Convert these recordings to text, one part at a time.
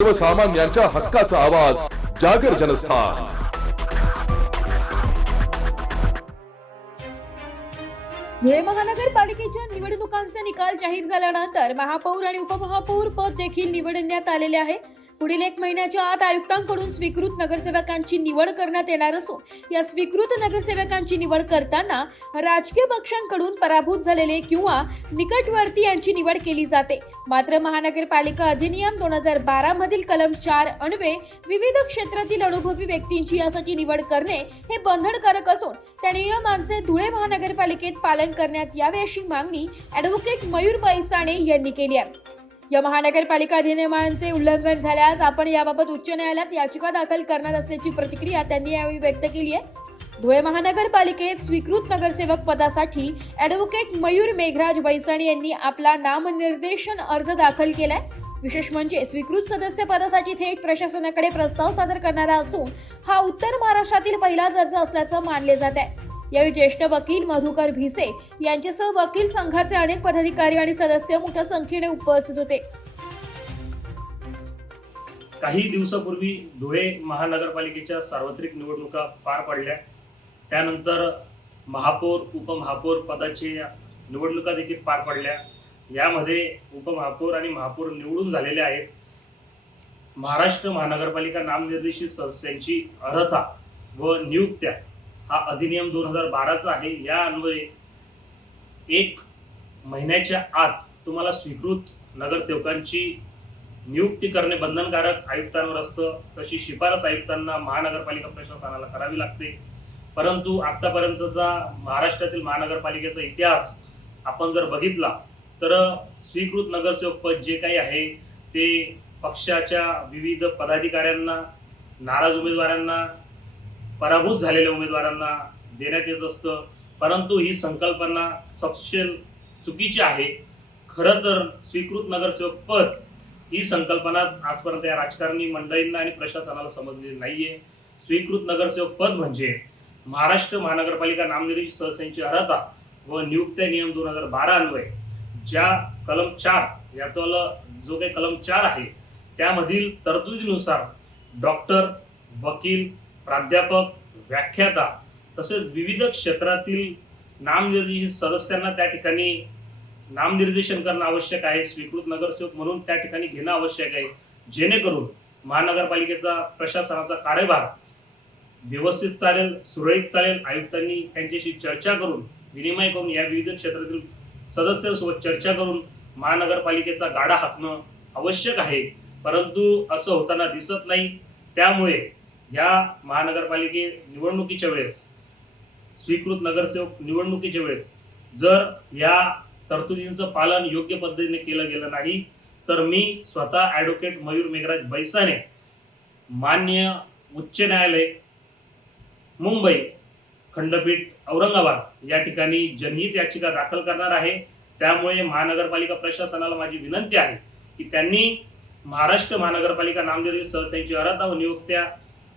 सर्वसामान्यांच्या हक्काचा आवाज जागर जनस्थान। धुळे महानगरपालिकेच्या निवडणुकांचे निकाल जाहीर झाल्यानंतर महापौर आणि उपमहापौर पद देखील निवडण्यात आलेले आहे। पुढील 1 महिन्याच्या आत आयुक्तांकडून स्वीकृत नगरसेवकांची निवड करण्यात येणार असून या स्वीकृत नगरसेवकांची निवड करताना राजकीय पक्षांकडून पराभूत झालेले किंवा निकटवर्ती यांची निवड केली जाते। मात्र महानगरपालिका अधिनियम 2012 मधील कलम 4 अन्वये विविध क्षेत्रातील अनुभवी व्यक्तींची यासाठी निवड करणे हे बंधनकारक असून त्या नियमांचे धुळे महानगरपालिकेत पालन करण्यात यावे अशी मागणी ॲडव्होकेट मयूर बैसाणे यांनी केली आहे। या महानगरपालिका अधिनियमांचे उल्लंघन झाल्यास आपण याबाबत उच्च न्यायालयात याचिका दाखल करणार असल्याची प्रतिक्रिया त्यांनी यावेळी व्यक्त केली आहे। धुळे महानगरपालिकेत स्वीकृत नगरसेवक पदासाठी ॲडव्होकेट मयूर मेघराज बैसाणी यांनी आपला नामनिर्देशन अर्ज दाखल केलाय। विशेष म्हणजे स्वीकृत सदस्य पदासाठी थेट प्रशासनाकडे प्रस्ताव सादर करणारा असून हा उत्तर महाराष्ट्रातील पहिलाच अर्ज असल्याचं मानले जात आहे। यावेळी ज्येष्ठ वकील मधुकर भिसे यांच्यासह वकील संघाचे अनेक पदाधिकारी आणि सदस्य मोठ्या संख्येने उपस्थित होते। काही दिवसापूर्वी धुळे महानगरपालिकेच्या सार्वत्रिक निवडणुका पार पडल्या। त्यानंतर महापौर उपमहापौर पदाची निवडणुका देखील पार पडल्या। यामध्ये उपमहापौर आणि महापौर निवडून झालेले आहेत। महाराष्ट्र महानगरपालिका नामनिर्देशित सदस्यांची अर्हता व नियुक्त्या हा अधिनियम 2012चा आहे। या अन्वये 1 महिन्याच्या आत तुम्हाला स्वीकृत नगरसेवकांची नियुक्ती करणे बंधनकारक आयुक्तांवर असतं। तशी शिफारस आयुक्तांना महानगरपालिका प्रशासनाला करावी लागते। परंतु आतापर्यंतचा महाराष्ट्रातील महानगरपालिकेचा इतिहास आपण जर बघितला तर स्वीकृत नगरसेवक पद जे काही आहे ते पक्षाच्या विविध पदाधिकाऱ्यांना, नाराज उमेदवारांना, पराभूत झालेल्या उमेदवारांना देण्यात येत असतं। परंतु ही संकल्पना सपशेल चुकीची आहे। खरं तर स्वीकृत नगरसेवक पद ही संकल्पना आजपर्यंत या राजकारणी मंडळींना आणि प्रशासनाला समजलेली नाहीये। स्वीकृत नगरसेवक पद म्हणजे महाराष्ट्र महानगरपालिका नामनिर्देशित सदस्यांची अर्हता व नियुक्त्या नियम 2012 अन्वये ज्या कलम 4 याचा जो काही कलम 4 आहे त्यामधील तरतुदीनुसार डॉक्टर, वकील, प्राध्यापक, व्याख्याता तसेच विविध क्षेत्रातील नामनिर्देशित सदस्यांना त्या ठिकाणी नामनिर्देशन करणं आवश्यक आहे। स्वीकृत नगरसेवक म्हणून त्या ठिकाणी घेणं आवश्यक आहे, जेणेकरून महानगरपालिकेचा प्रशासनाचा कार्यभार व्यवस्थित चालेल, सुरळीत चालेल। आयुक्तांनी त्यांच्याशी चर्चा करून, विनिमय करून, या विविध क्षेत्रातील सदस्यांसोबत चर्चा करून महानगरपालिकेचा गाडा हाकणं आवश्यक आहे। परंतु असं होताना दिसत नाही। त्यामुळे या महानगरपालिके निवडणुकीच्या वेळेस, स्वीकृत नगरसेवक निवडणुकीच्या वेळेस जर या तरतुदींचं पालन योग्य पद्धतीने केलं गेलं नाही तर मी स्वतः ॲडव्होकेट मयूर मेघराज बैसाणे माननीय उच्च न्यायालय मुंबई खंडपीठ औरंगाबाद या ठिकाणी जनहित याचिका दाखल करणार आहे। त्यामुळे महानगरपालिका प्रशासनाला माझी विनंती आहे की त्यांनी महाराष्ट्र महानगरपालिका नामनिर्देशित सदस्यांची अर्हता व नियुक्त्या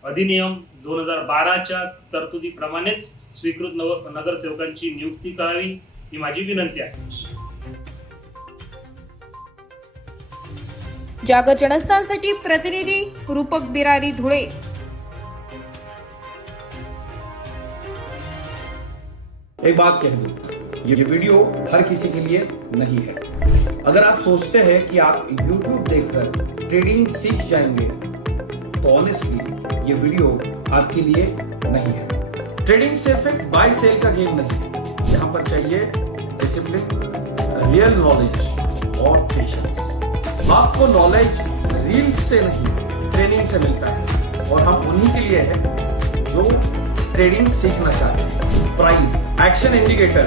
अधिनियम 2012च्या तरतुदीप्रमाणेच स्वीकृत नगरसेवकांची नियुक्ती करावी ही माझी विनंती आहे। जागर जनस्थानसाठी प्रतिनिधी रूपक बिरारी, धुळे। एक बात कह दूं, ये वीडियो हर किसी के लिए नहीं है। अगर आप सोचते हैं कि आप YouTube देखकर ट्रेडिंग सीख जाएंगे तो ऑनेस्टली ये वीडियो आपके लिए नहीं है। ट्रेडिंग सिर्फ एक बाय सेल का गेम नहीं है। यहाँ पर चाहिए डिसिप्लिन, रियल नॉलेज और पेशेंस। आपको नॉलेज रील्स से नहीं, ट्रेनिंग से मिलता है और हम उन्हीं के लिए हैं जो ट्रेडिंग सीखना चाहते हैं। प्राइस, एक्शन इंडिकेटर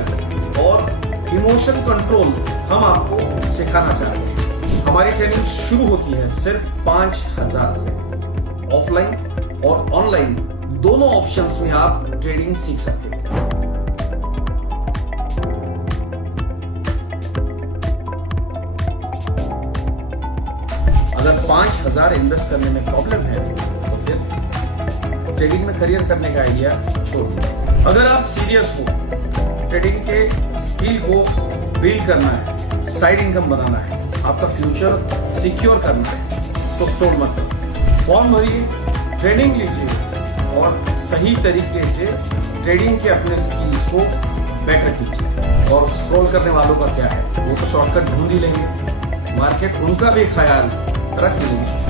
और इमोशन कंट्रोल हम आपको सिखाना चाहते हैं। हमारी ट्रेनिंग शुरू होती है सिर्फ 5000 से। ऑफलाइन और ऑनलाइन दोनों ऑप्शंस में आप ट्रेडिंग सीख सकते हैं। अगर 5000 इन्वेस्ट करने में प्रॉब्लम है तो फिर ट्रेडिंग में करियर करने का आइडिया छोड़ दीजिए। अगर आप सीरियस हो, ट्रेडिंग के स्किल को बिल्ड करना है, साइड इनकम बनाना है, आपका फ्यूचर सिक्योर करना है, तो स्टोर मत करो, फॉर्म भरिए, ट्रेनिंग लीजिए और सही तरीके से ट्रेडिंग के अपने स्किल्स को बेटर कीजिए। और स्क्रॉल करने वालों का क्या है, वो तो शॉर्टकट ढूंढ ही लेंगे, मार्केट उनका भी ख्याल रख लेंगे।